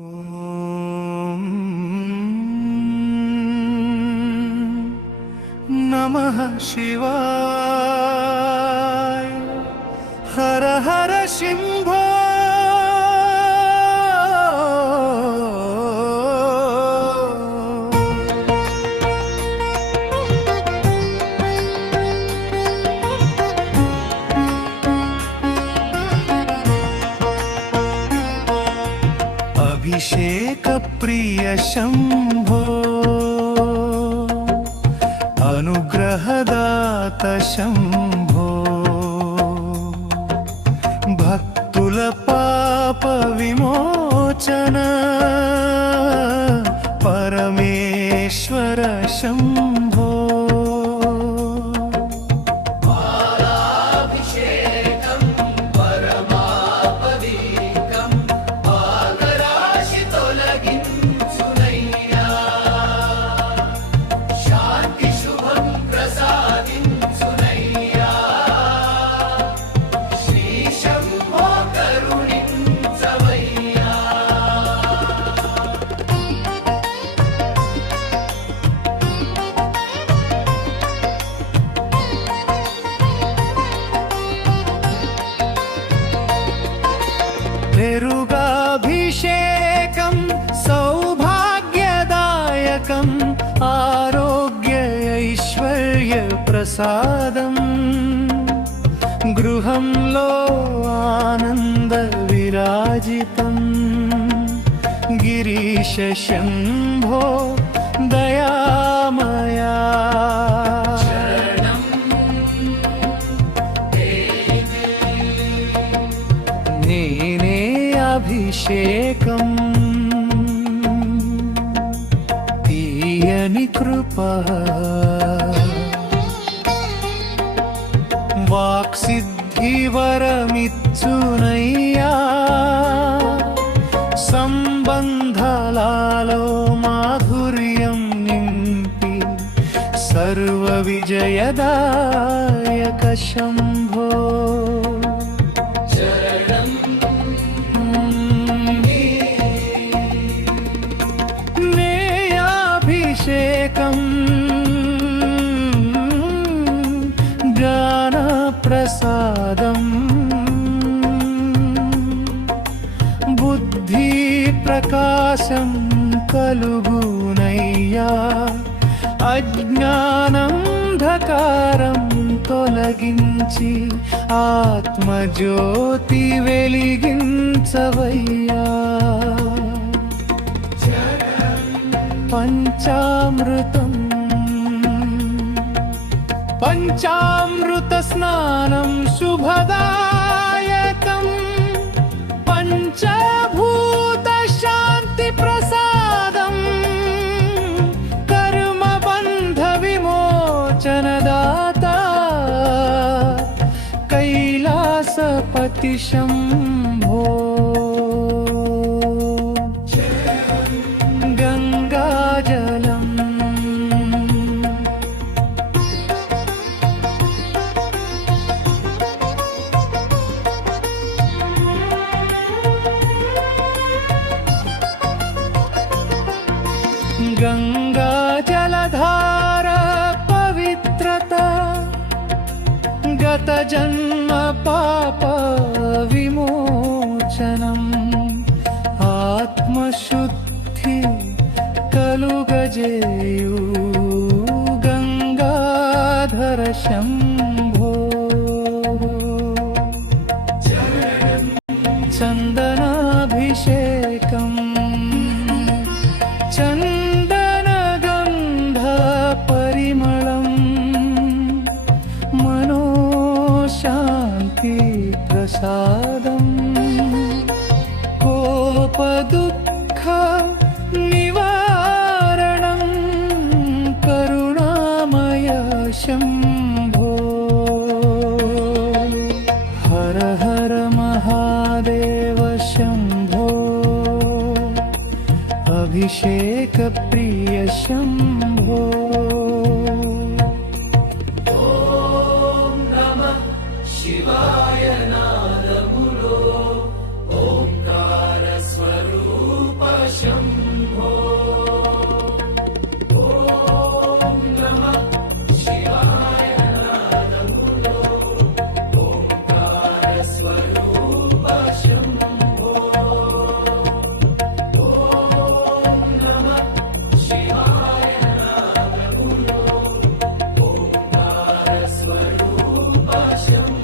ఓం నమః శివాయ. హర హర శంభో. అభిషేక ప్రియ శంభో, అనుగ్రహదాత శంభో, భక్తుల పాప విమోచన పరమేశ్వర శంభో. పెరుగాభిషేకం సౌభాగ్యదాయకం, ఆరోగ్య ఐశ్వర్య ప్రసాదం, గృహంలో ఆనంద విరాజితం. గిరీశ శంభో దయామయా. నేనే అభిషేకం, తీయని కృప, వాక్సిద్ధి వరమిచ్చునయ్యా. సంబంధాలలో మాధుర్యం నింపి సర్వ విజయదాయక శంభో. అభిషేకం జ్ఞాన ప్రసాదం, బుద్ధి ప్రకాశం కలుగునయ్యా. అజ్ఞానంధకారం తొలగించి ఆత్మజ్యోతి వెలిగించవయ్యా. పంచామృతం పంచామృత స్నానం శుభదాయకం, పంచభూత శాంతి ప్రసాదం, కర్మబంధ విమోచనదాత కైలాసపతి శంభో. గంగాజలం గంగా జలధార పవిత్రత, గత జన్మ పాప విమోచనం, ఆత్మశుద్ధి కలుగజేయు గంగాధర శంభో. చందనాభిషేకం చందనగంధ పరిమళం, మనోశాంతి ప్రసాదం, కోప దుఃఖ నివారణం, కరుణామయ శంభో. హర హర మహాదేవ శంభో, అభిషేక ప్రియ శంభో. ఓం నమః శివాయ. నాదములో ఓంకార స్వరూప शम्भो ॐ नमः शिवाय नादमुलो ओंकारस्वरूप शम्भो ॐ नमः शिवाय नादमुलो ओंकारस्वरूप शम्भो